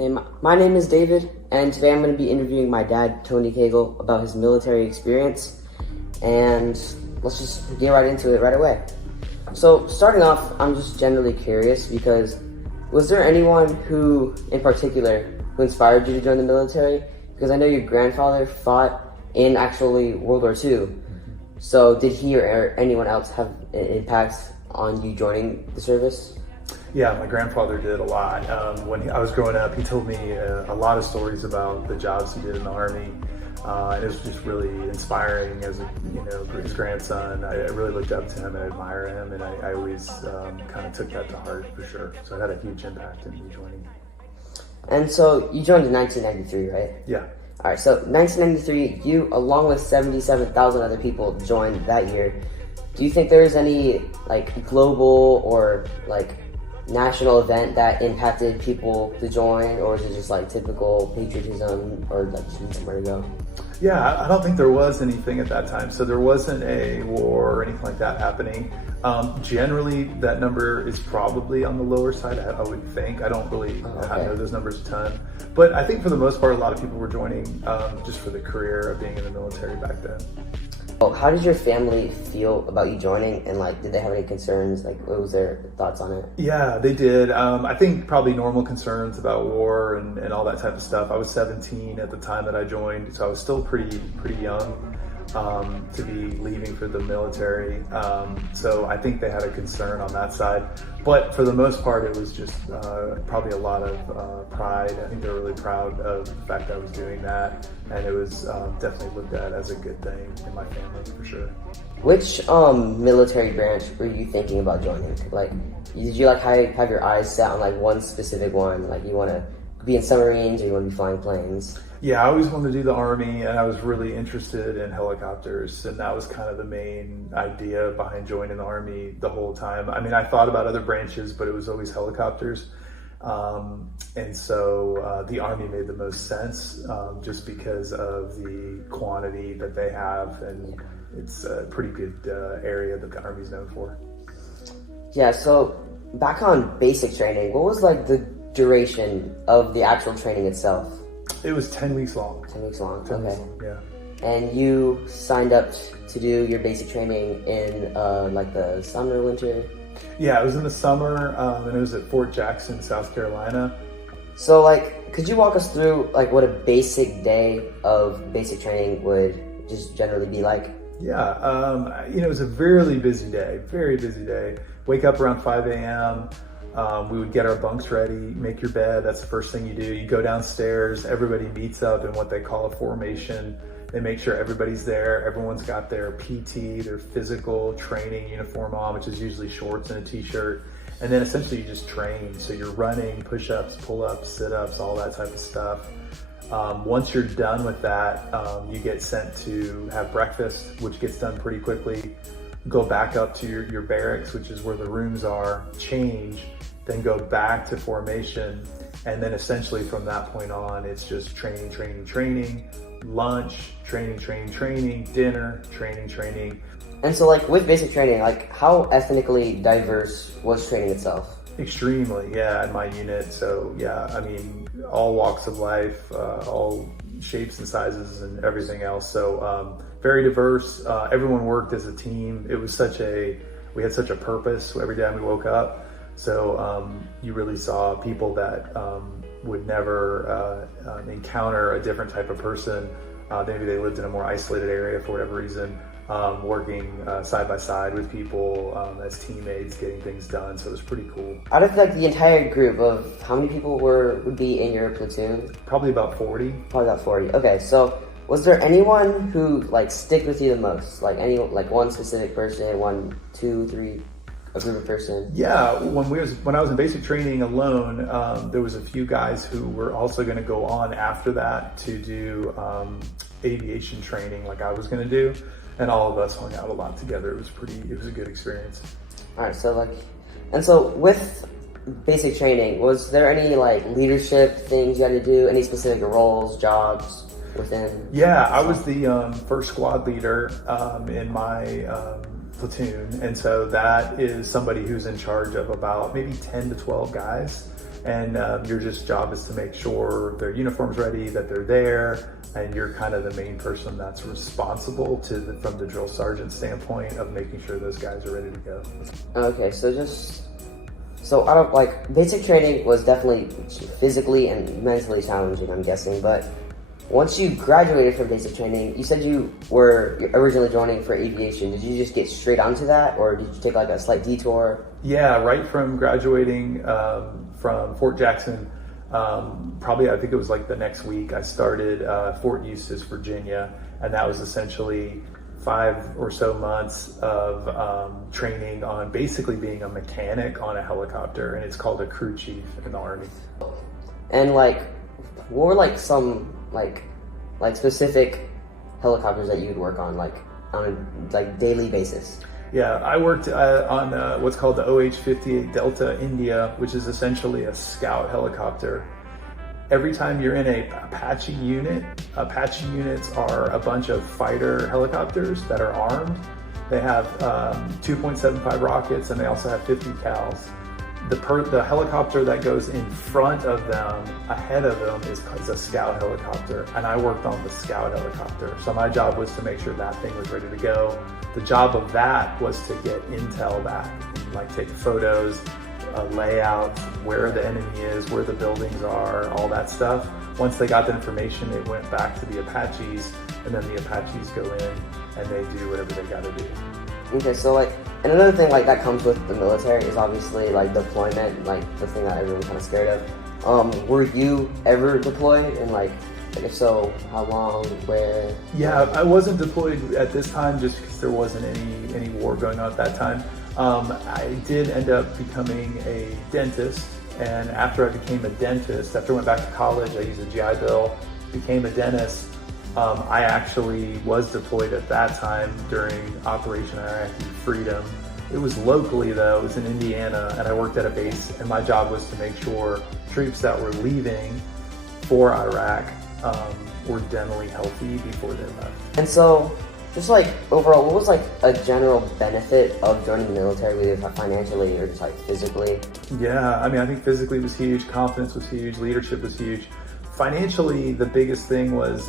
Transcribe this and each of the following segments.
Hey, my name is David, and today I'm going to be interviewing my dad, Tony Koagel, about his military experience, and let's just get right into it right away. So, starting off, I'm just generally curious because was there anyone who, in particular, who inspired you to join the military? Because I know your grandfather fought in actually World War II, so did he or anyone else have an impact on you joining the service? Yeah, my grandfather did a lot. When I was growing up, he told me a lot of stories about the jobs he did in the Army. And it was just really inspiring as his grandson. I really looked up to him and admire him, and I always kind of took that to heart for sure. So it had a huge impact in me joining. And so you joined in 1993, right? Yeah. All right, so 1993, you, along with 77,000 other people, joined that year. Do you think there was any global or national event that impacted people to join, or is it just typical patriotism, or just need somewhere to go? Yeah, I don't think there was anything at that time. So there wasn't a war or anything like that happening. Generally, that number is probably on the lower side, I would think. I don't really know those numbers a ton. But I think for the most part, a lot of people were joining just for the career of being in the military back then. Well, how did your family feel about you joining, and did they have any concerns? What was their thoughts on it? Yeah, they did. I think probably normal concerns about war and all that type of stuff. I was 17 at the time that I joined, so I was still pretty young to be leaving for the military. So I think they had a concern on that side. But for the most part, it was just probably a lot of pride. I think they were really proud of the fact that I was doing that. And it was definitely looked at as a good thing in my family, for sure. Which military branch were you thinking about joining? Did you have your eyes set on one specific one? You want to be in submarines, or you want to be flying planes? Yeah, I always wanted to do the Army, and I was really interested in helicopters, and that was kind of the main idea behind joining the Army the whole time. I mean, I thought about other branches, but it was always helicopters. And so the Army made the most sense just because of the quantity that they have, and it's a pretty good area that the Army's known for. Yeah, so back on basic training, what was the duration of the actual training itself? It was 10 weeks long. 10 weeks long, 10 okay. weeks long, yeah. And you signed up to do your basic training in the summer, winter? Yeah, it was in the summer, and it was at Fort Jackson, South Carolina. So could you walk us through what a basic day of basic training would just generally be like? Yeah, it was a very busy day. Wake up around 5 a.m., we would get our bunks ready, make your bed. That's the first thing you do. You go downstairs, everybody meets up in what they call a formation. They make sure everybody's there. Everyone's got their PT, their physical training uniform on, which is usually shorts and a t-shirt. And then essentially you just train. So you're running, push-ups, pull-ups, sit-ups, all that type of stuff. Once you're done with that, you get sent to have breakfast, which gets done pretty quickly. Go back up to your barracks, which is where the rooms are, change, then go back to formation. And then essentially from that point on, it's just training, lunch, training, dinner, training. And so with basic training, how ethnically diverse was training itself? Extremely, yeah, in my unit. So yeah, I mean, all walks of life, all shapes and sizes and everything else. So very diverse. Everyone worked as a team. It was we had such a purpose every day we woke up. So you really saw people that would never encounter a different type of person. Maybe they lived in a more isolated area for whatever reason, working side by side with people as teammates, getting things done. So it was pretty cool. Out of the entire group of how many people would be in your platoon? Probably about 40. Probably about 40. Okay, so was there anyone who stick with you the most? One specific person, 1, 2, 3, a group of person? Yeah, when I was in basic training alone, there was a few guys who were also going to go on after that to do aviation training like I was going to do, and all of us hung out a lot together. It was a good experience. All right, so with basic training, was there any leadership things you had to do? Any specific roles, jobs within? Yeah, I was the first squad leader in my platoon. And so that is somebody who's in charge of about maybe 10 to 12 guys. And your just job is to make sure their uniform's ready, that they're there, and you're kind of the main person that's responsible from the drill sergeant standpoint of making sure those guys are ready to go. Okay, so out of like basic training was definitely physically and mentally challenging, I'm guessing, but once you graduated from basic training, you said you were originally joining for aviation. Did you just get straight onto that, or did you take like a slight detour? Yeah, right from graduating from Fort Jackson, probably I think it was like the next week, I started Fort Eustis, Virginia, and that was essentially 5 or so months of training on basically being a mechanic on a helicopter, and it's called a crew chief in the Army. And like, what were like some like specific helicopters that you'd work on like on a like daily basis? Yeah, I worked on what's called the OH-58 Delta India, which is essentially a scout helicopter. Every time you're in a Apache unit, Apache units are a bunch of fighter helicopters that are armed. They have 2.75 rockets, and they also have 50 cals. The helicopter that goes in front of them, ahead of them, is a scout helicopter, and I worked on the scout helicopter. So my job was to make sure that thing was ready to go. The job of that was to get intel back, like take photos, layout, where the enemy is, where the buildings are, all that stuff. Once they got the information, it went back to the Apaches, and then the Apaches go in and they do whatever they gotta do. Okay, so like, and another thing like that comes with the military is obviously like deployment, like the thing that everyone's kind of scared of. Were you ever deployed, and like if so, how long, where? Yeah, I wasn't deployed at this time just because there wasn't any war going on at that time. I did end up becoming a dentist, and after I became a dentist, after I went back to college, I used a GI Bill, became a dentist. I actually was deployed at that time during Operation Iraqi Freedom. It was locally though, it was in Indiana, and I worked at a base, and my job was to make sure troops that were leaving for Iraq were dentally healthy before they left. And so, just like overall, what was like a general benefit of joining the military, whether financially or just like physically? Yeah, I mean, I think physically was huge, confidence was huge, leadership was huge. Financially, the biggest thing was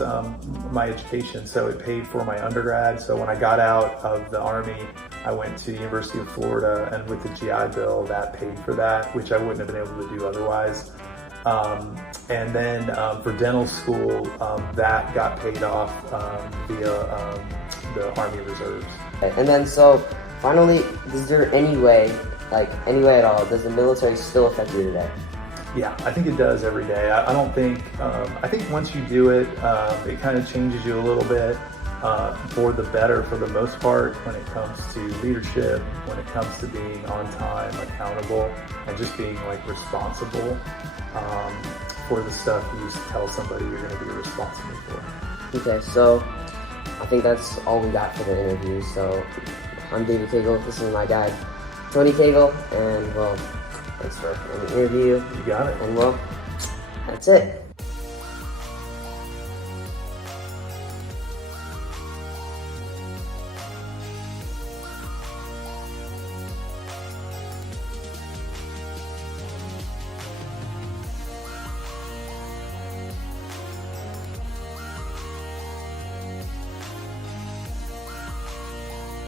my education. So it paid for my undergrad. So when I got out of the Army, I went to the University of Florida, and with the GI Bill, that paid for that, which I wouldn't have been able to do otherwise. And then for dental school, that got paid off via the Army Reserves. And then so finally, is there any way, like any way at all, does the military still affect you today? Yeah, I think it does every day. I don't think, I think once you do it, it kind of changes you a little bit for the better for the most part when it comes to leadership, when it comes to being on time, accountable, and just being like responsible for the stuff you tell somebody you're going to be responsible for. Okay, so I think that's all we got for the interview. So I'm David Koagel, this is my dad, Tony Koagel, and well, thanks for the interview. You got it. And well, that's it.